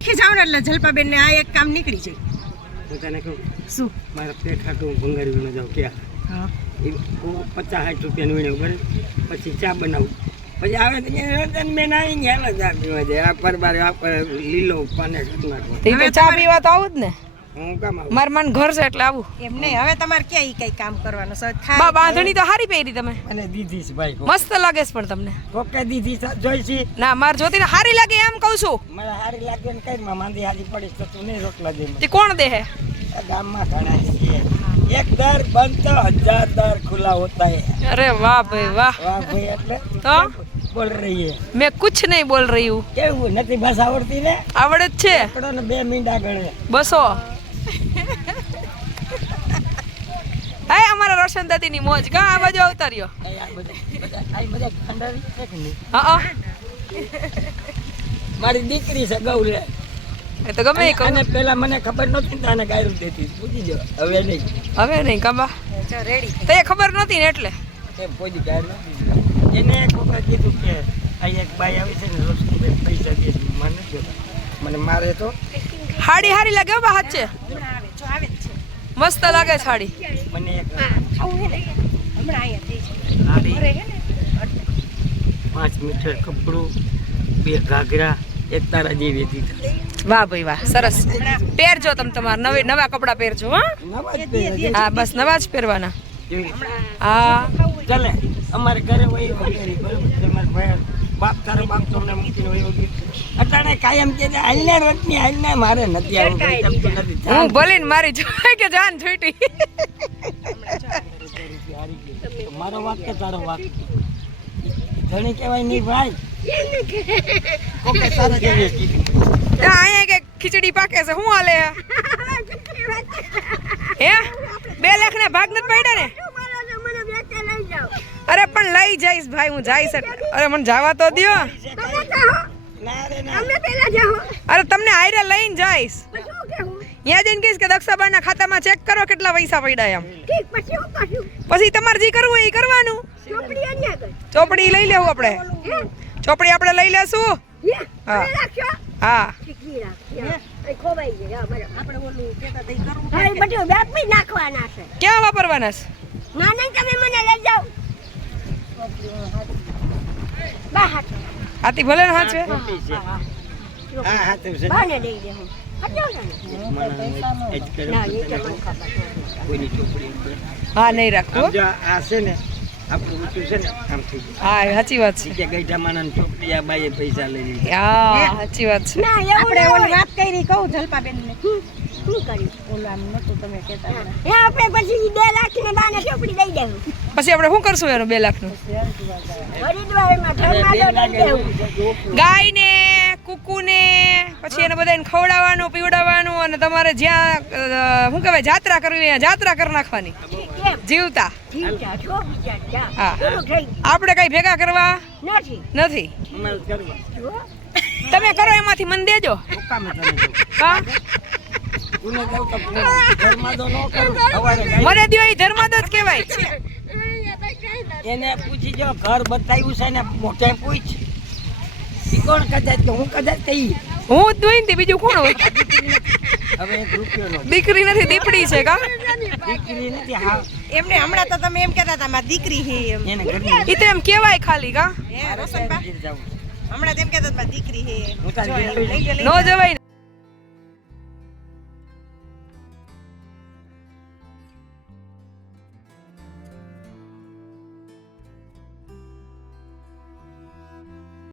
ખીજાવ ને એટલે જલપાબેન ને આ એક કામ નીકળી જાય. હું તને કહું શું? મારા પેટ હાટું ભંગારી વીણો જાઉં ક્યાં? હા. પચાસ સાઠ રૂપિયાનું વીણ્યું બરાબર? પછી ચા બનાવું. પછી આવે તો રતન બેન આવી ગયા ચા પીવા જાય. આ પર બાર આ પર લીલો પાને ચા પીવા તો આવું જ ને. માર મન ઘર છે એટલે આવું. એમ નહીં હવે તમારે ક્યાં ઈ કઈ કામ કરવાનું? છે થાય બા બાંધણી તો હારી પહેરી તમે. અને દીધી છે ભાઈ મસ્ત લાગે છે પણ તમને. કોકે દીધી જોઈ છે? ના માર જોતી હારી લાગે એમ કહું છું. મને હારી લાગે ને કઈ માં માંદી હારી પડી તો તું નહીં રોટલા દે તે કોણ દે હે? આ ગામમાં ઘણા છે. એક દર બંધ તો હજાર દર ખુલ્લા હોતા હે. અરે વાહ ભાઈ વાહ. વાહ ભાઈ એટલે તો? બોલ રહી હે? મેં કુછ નહીં બોલ રહી હું. કેવું? નથી બસ આવડતી ને? આવડે જ છે. ને બે મીંડા ગણે બસો. અમારા ની મોજ. કા આ બાજુ અવતાર્યો. મારી દીકરી છે ગૌરે એ તો ગમે કહું. અને પેલા મને ખબર નહોતી તને ગાયરું દેતી પૂછી જો હવે નહીં. હવે નહીં કબા. જો રેડી તો એ ખબર નહોતી ને એટલે. એમ કોઈ ગાયર નથી એને એક વખત કીધું કે આ એક બાઈ આવી છે ને રોશનીબેન પૈસા દે મને મને મારે તો. હાડી હારી લાગે હો બા હાથ છે જો આવે છે. મસ્ત લાગે સાડી મને એક ખાવું હે ને હમણાં અહીંયા થઈ છે હે ને પાંચ મીટર કપડું બે ઘાઘરા એક તારા જેવી દીધા વાહ ભાઈ વાહ સરસ. પહેરજો તમે તમારા નવી નવા કપડાં પહેરજો હા. બસ નવા જ પહેરવાના. હા. ચાલે અમારે ઘરે બરોબર? બાપ તારો બાપ તમને અટાણે કાયમ કે હાલના રોટની હાલને મારે નથી આવું ભાઈ હું બોલીને મારી જોઈ કે જાન છૂટી. મારો વાત કે તારો વાત ધણી કહેવાય નહીં ભાઈ. અહીંયા કે ખીચડી પાકે છે શું હાલે? હે? બે લાખ ના ભાગ નથી પડ્યા ને? અરે પણ લઈ જઈશ ભાઈ હું જઈશ અરે મને જવા તો દ્યો. ના રે ના અરે તમને આયરે લઈને જઈશ. ત્યાં જઈને કહીશ કે દક્ષાબાના ખાતામાં ચેક કરો કેટલા પૈસા પડ્યા એમ. પછી તમારે જે કરવું હોય એ કરવાનું. ચોપડી લઈ લેવું આપણે. ચોપડી આપણે લઈ લેશું. હા? હા. ક્યાં વાપરવાના છે? ના નહીં તમે મને લઈ જાઓ. બહાર આથી ભલે ને છે હા હા તો બાને દઈ દે હું. ને. ના નહીં રાખવું આ છે ને આપણું ઊંચું છે ને આમ થઈ હા સાચી વાત છે. કે ગઈઢા માણસ ચોપડી આ બાઈએ પૈસા લઈ લીધા. હા સાચી વાત છે. ના આપણે ઓલી વાત કરી કહું જલપાબેન ને શું કર્યું? ઓલું આમ નતું તમે કહેતા એ આપણે પછી બે લાખને બાને ચોપડી દઈ દેવું. પછી આપણે શું કરશું એનું બે લાખનું? નું ગાય ગાયને કુકુને પછી એને બધાને ખવડાવવાનું પીવડાવવાનું અને તમારે જ્યાં શું કહેવાય જાત્રા કરવી ત્યાં જાત્રા કરી નાખવાની. જીવતા. હા. આપણે કઈ ભેગા કરવા નથી. નથી. અમારે કરવા જો. તમે કરો એમાંથી મને દેજો. હા? મને દ્યો એ ધર્માદ જ કહેવાય. એને પૂછી જો ઘર બતાવ્યું છે ને મોટે પૂછ. કોણ કદાચ કે હું કદાચ કઈ હું જ દોઈ ને બીજું કોણ? હોય હવે એક રૂપિયો દીકરી નથી દીપડી છે કા? દીકરી નથી હા. એમને હમણાં તો તમે એમ કહેતા હતા મારી દીકરી છે એમ. એને એ તો એમ કહેવાય ખાલી કા? હે રોશનબા. હમણાં તેમ કહેતા હતા દીકરી લઈ નો જવાય